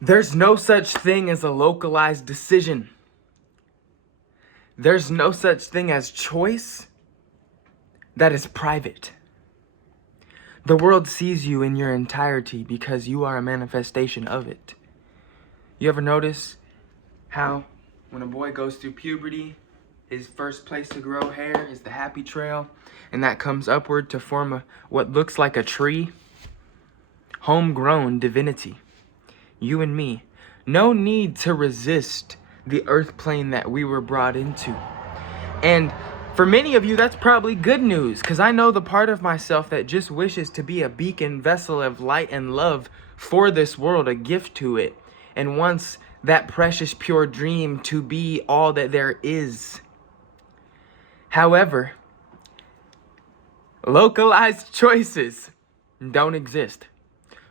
There's no such thing as a localized decision. There's no such thing as choice that is private. The world sees you in your entirety because you are a manifestation of it. You ever notice how when a boy goes through puberty, his first place to grow hair is the happy trail, and that comes upward to form what looks like a tree? Homegrown divinity. You and me. No need to resist the earth plane that we were brought into. And for many of you, that's probably good news, because I know the part of myself that just wishes to be a beacon vessel of light and love for this world, a gift to it, and wants that precious pure dream to be all that there is. However, localized choices don't exist.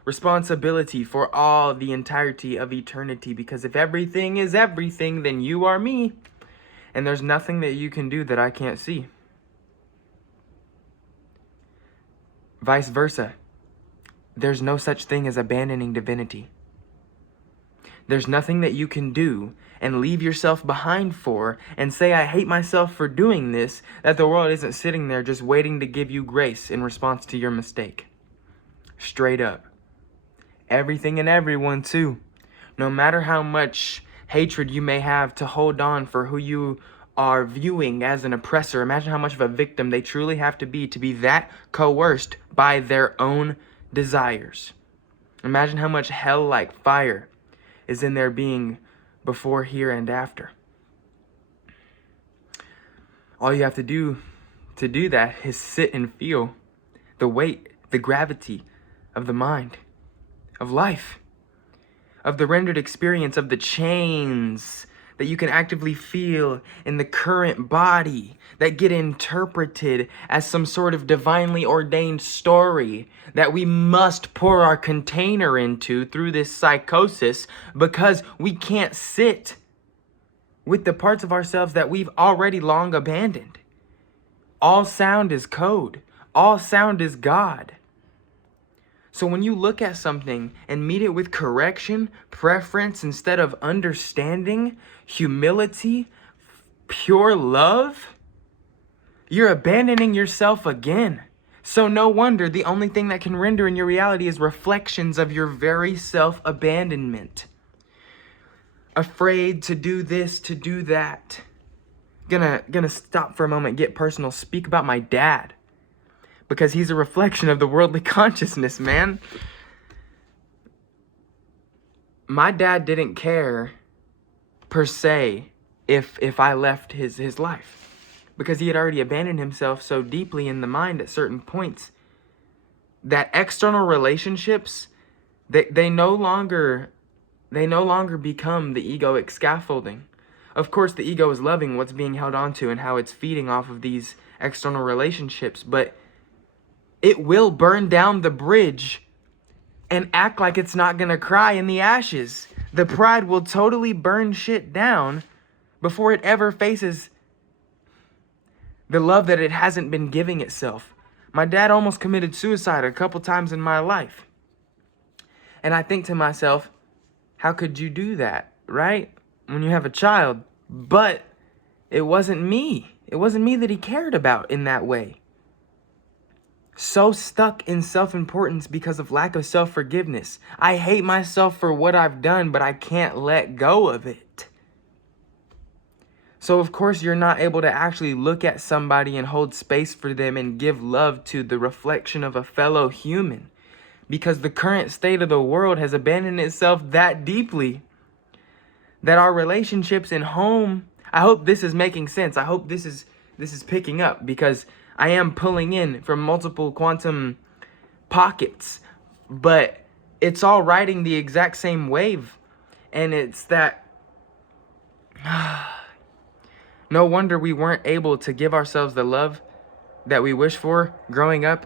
Responsibility for all the entirety of eternity, because if everything is everything, then you are me, and there's nothing that you can do that I can't see. Vice versa. There's no such thing as abandoning divinity. There's nothing that you can do and leave yourself behind for and say, I hate myself for doing this, that the world isn't sitting there just waiting to give you grace in response to your mistake. Straight up. Everything and everyone too. No matter how much hatred you may have to hold on for who you are viewing as an oppressor, imagine how much of a victim they truly have to be that coerced by their own desires. Imagine how much hell-like fire is in their being before, here, and after. All you have to do that is sit and feel the weight, the gravity of the mind, of life, of the rendered experience, of the chains that you can actively feel in the current body that get interpreted as some sort of divinely ordained story that we must pour our container into through this psychosis, because we can't sit with the parts of ourselves that we've already long abandoned. All sound is code. All sound is God. So when you look at something and meet it with correction, preference instead of understanding, humility, pure love, you're abandoning yourself again. So no wonder the only thing that can render in your reality is reflections of your very self-abandonment. Afraid to do this, to do that. Gonna stop for a moment, get personal, speak about my dad. Because he's a reflection of the worldly consciousness, man. My dad didn't care, per se, if I left his life. Because he had already abandoned himself so deeply in the mind at certain points that external relationships, they no longer become the egoic scaffolding. Of course, the ego is loving what's being held onto and how it's feeding off of these external relationships, but it will burn down the bridge and act like it's not gonna cry in the ashes. The pride will totally burn shit down before it ever faces the love that it hasn't been giving itself. My dad almost committed suicide a couple times in my life. And I think to myself, how could you do that, right? When you have a child. But it wasn't me. It wasn't me that he cared about in that way. So stuck in self-importance because of lack of self-forgiveness. I hate myself for what I've done, but I can't let go of it. So of course you're not able to actually look at somebody and hold space for them and give love to the reflection of a fellow human. Because the current state of the world has abandoned itself that deeply that our relationships in home, I hope this is making sense. I hope this is picking up, because I am pulling in from multiple quantum pockets, but it's all riding the exact same wave. And it's that no wonder we weren't able to give ourselves the love that we wish for growing up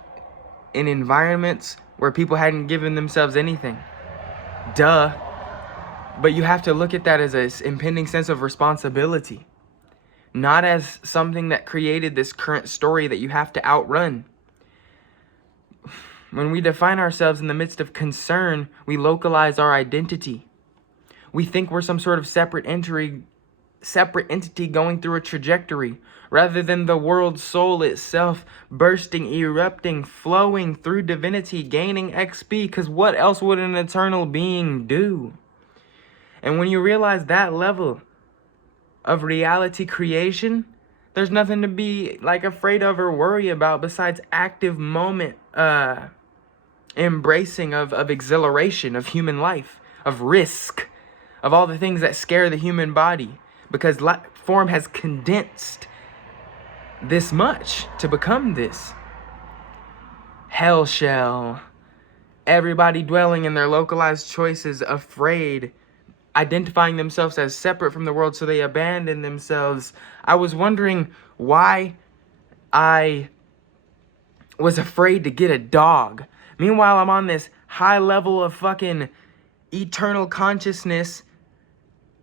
in environments where people hadn't given themselves anything. Duh. But you have to look at that as an impending sense of responsibility. Not as something that created this current story that you have to outrun. When we define ourselves in the midst of concern, we localize our identity. We think we're some sort of separate entity going through a trajectory, rather than the world soul itself bursting, erupting, flowing through divinity, gaining XP, because what else would an eternal being do? And when you realize that level of reality creation, there's nothing to be like afraid of or worry about besides active moment embracing of exhilaration, of human life, of risk, of all the things that scare the human body, because form has condensed this much to become this hell shell. Everybody dwelling in their localized choices, afraid, identifying themselves as separate from the world, so they abandon themselves. I was wondering why I was afraid to get a dog. Meanwhile, I'm on this high level of fucking eternal consciousness.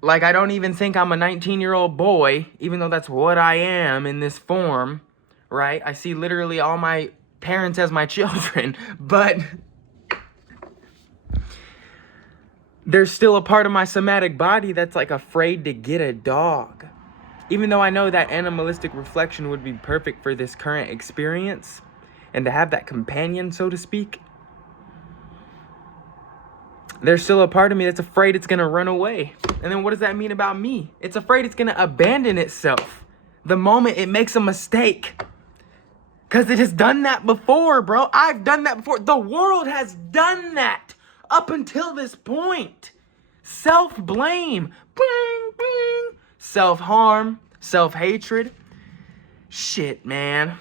Like, I don't even think I'm a 19-year-old boy, even though that's what I am in this form, right? I see literally all my parents as my children, but there's still a part of my somatic body that's like afraid to get a dog. Even though I know that animalistic reflection would be perfect for this current experience, and to have that companion, so to speak, there's still a part of me that's afraid it's gonna run away. And then what does that mean about me? It's afraid it's gonna abandon itself the moment it makes a mistake. Because it has done that before, bro. I've done that before. The world has done that up until this point. Self-blame. Bling, bling. Self-harm. Self-hatred. Shit, man.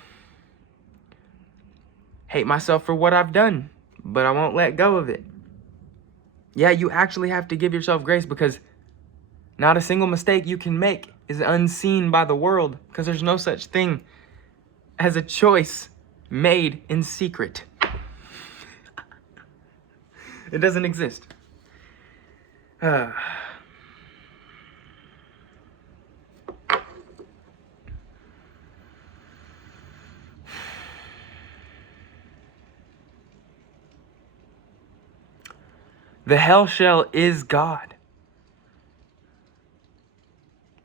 Hate myself for what I've done, but I won't let go of it. Yeah, you actually have to give yourself grace, because not a single mistake you can make is unseen by the world, because there's no such thing as a choice made in secret. It doesn't exist. The hell shell is God.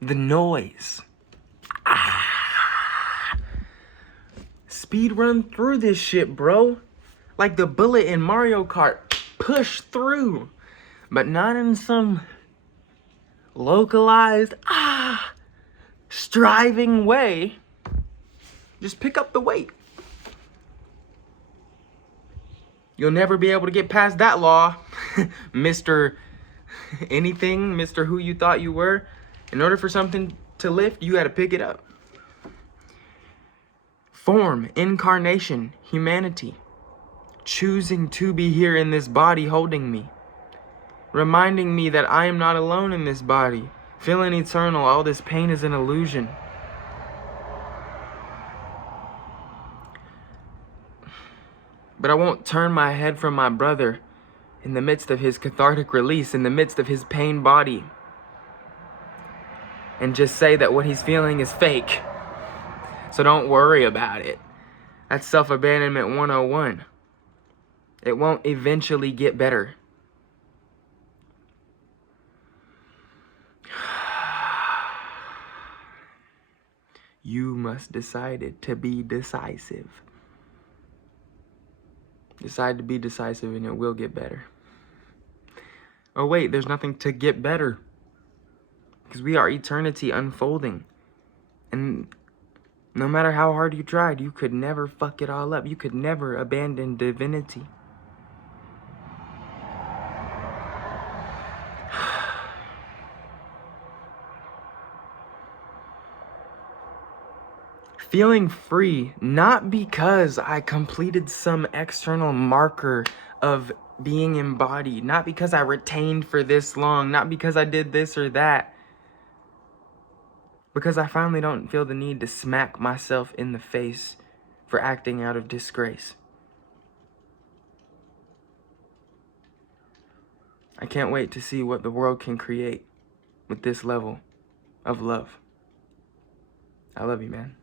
The noise. Speed run through this shit, bro. Like the bullet in Mario Kart. Push through. But not in some localized, striving way. Just pick up the weight. You'll never be able to get past that law, Mr. Anything, Mr. Who you thought you were. In order for something to lift, you got to pick it up. Form, incarnation, humanity. Choosing to be here in this body holding me. Reminding me that I am not alone in this body. Feeling eternal, all this pain is an illusion. But I won't turn my head from my brother in the midst of his cathartic release, in the midst of his pain body, and just say that what he's feeling is fake. So don't worry about it. That's self-abandonment 101. It won't eventually get better. You must decide to be decisive. Decide to be decisive and it will get better. Oh wait, there's nothing to get better. Because we are eternity unfolding. And no matter how hard you tried, you could never fuck it all up. You could never abandon divinity. Feeling free, not because I completed some external marker of being embodied, not because I retained for this long, not because I did this or that, because I finally don't feel the need to smack myself in the face for acting out of disgrace. I can't wait to see what the world can create with this level of love. I love you, man.